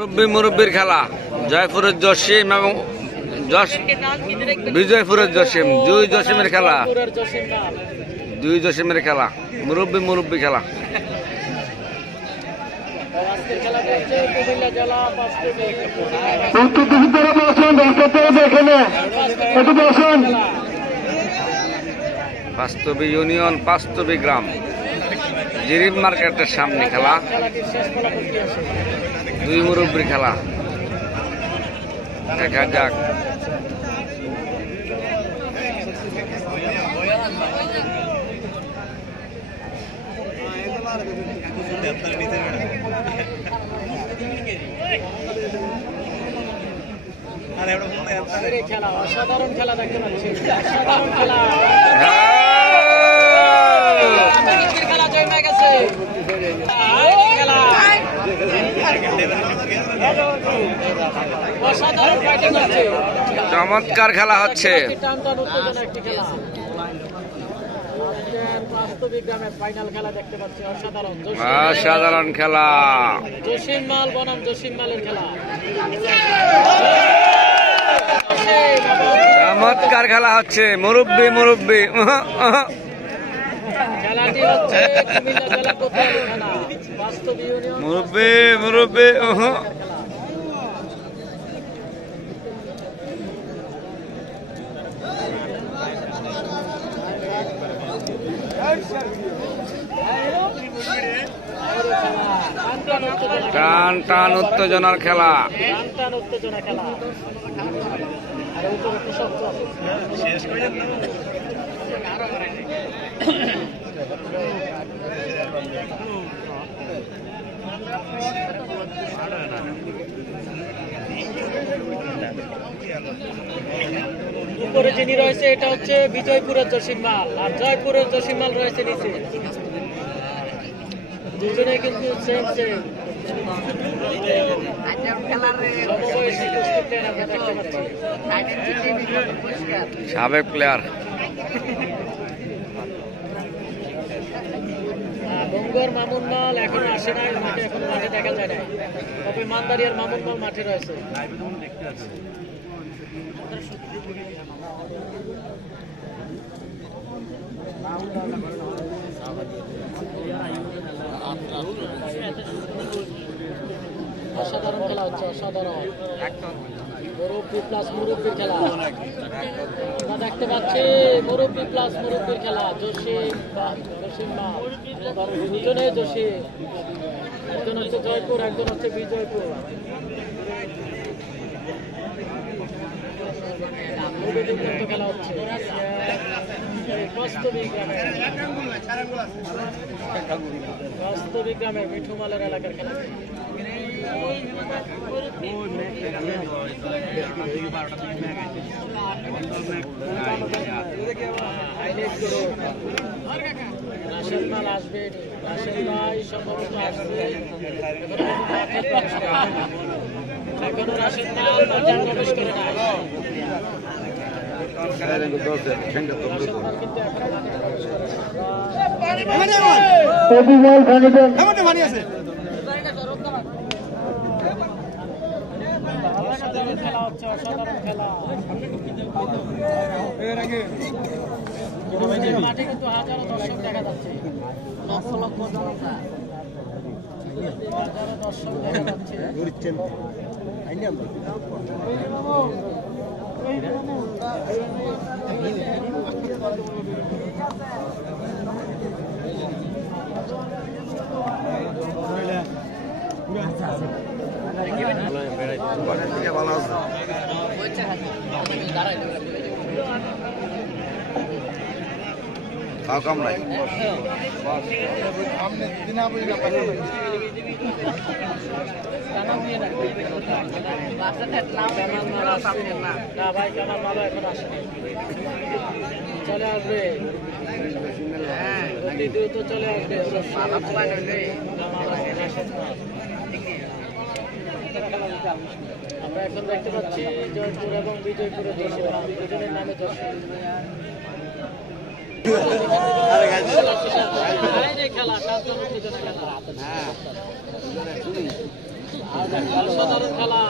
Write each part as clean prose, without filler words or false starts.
মুরব্বীর খেলা জয়পুরের জসিম এবং বিজয়পুরের জসিম, দুই জসিমের খেলা, দুই জসিমের খেলা, মুরব্বী খেলা। বাস্তবী ইউনিয়ন, বাস্তবী গ্রাম, জিরিম মার্কেটের সামনে খেলা, দুই মুরব্বীর খেলা। দেখা যাক অসাধারণ খেলা দেখতে পাচ্ছি, অসাধারণ খেলা খেলা জমে গেছে। অসাধারণ ফাইটিং হচ্ছে, চমৎকার খেলা হচ্ছে। বাস্তবিক গ্রামের ফাইনাল খেলা দেখতে পাচ্ছি, অসাধারণ অসাধারণ খেলা। জসিম মাল বনাম জসিম মালের খেলা, চমৎকার খেলা হচ্ছে। মুরব্বী খেলাটি হচ্ছে কুমিল্লা জেলা কোতোয়ালি থানা বাস্তবী ইউনিয়ন। মুরব্বী টান টান উত্তেজনার খেলা। উপরে যিনি রয়েছে এটা হচ্ছে বিজয়পুরের জসিম মাল, আর জয়পুরের জসিম মাল রয়েছে নিচে। দুজনে কিন্তু সেম সেম সাবেক প্লেয়ার। বঙ্গর মামুন মাল এখন আসে নাই মাঠে, এখন মাঠে দেখা যায় না, তবে মানদারিয়ার মামুন মাল মাঠে রয়েছে। অসাধারণ খেলা হচ্ছে, অসাধারণ মুরব্বী প্লাস মুরব্বীর খেলা আমরা দেখতে পাচ্ছি। মুরব্বী প্লাস মুরব্বীর খেলা, জসিম দুজনে জসিম, একজন হচ্ছে জয়পুর, একজন হচ্ছে বিজয়পুর। খেলা হচ্ছে বাস্তবিক গ্রামের মিঠুমালের এলাকার খেলা। রাশেদ মাল আসবে, রাশেদ ভাই সম্ভবত আসবে, এখনো রাশেদ মাল প্রবেশ করে না। খেলা হচ্ছে, অসাধারণ খেলা। মাঠে কিন্তু হাজারো দর্শক দেখা যাচ্ছে, লক্ষ লক্ষ জনতা, হাজারো দর্শক দেখা যাচ্ছে। কাম নাই চলে আসবে, অতি দ্রুত চলে আসবে। আমরা এখন দেখতে পাচ্ছি জয়পুর এবং বিজয়পুরের দুজনের নামে খেলা অসাধারণ খেলা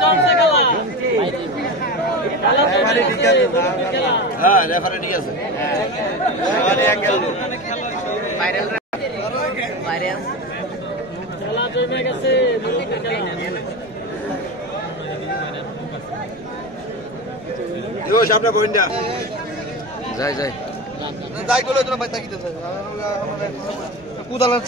জমছে খেলা হ্যাঁ রেফারি ঠিক আছে খেলা জমে গেছে আপনার বইনটা যাই যাই যাই করলে ভাই তাকিতে কুদালার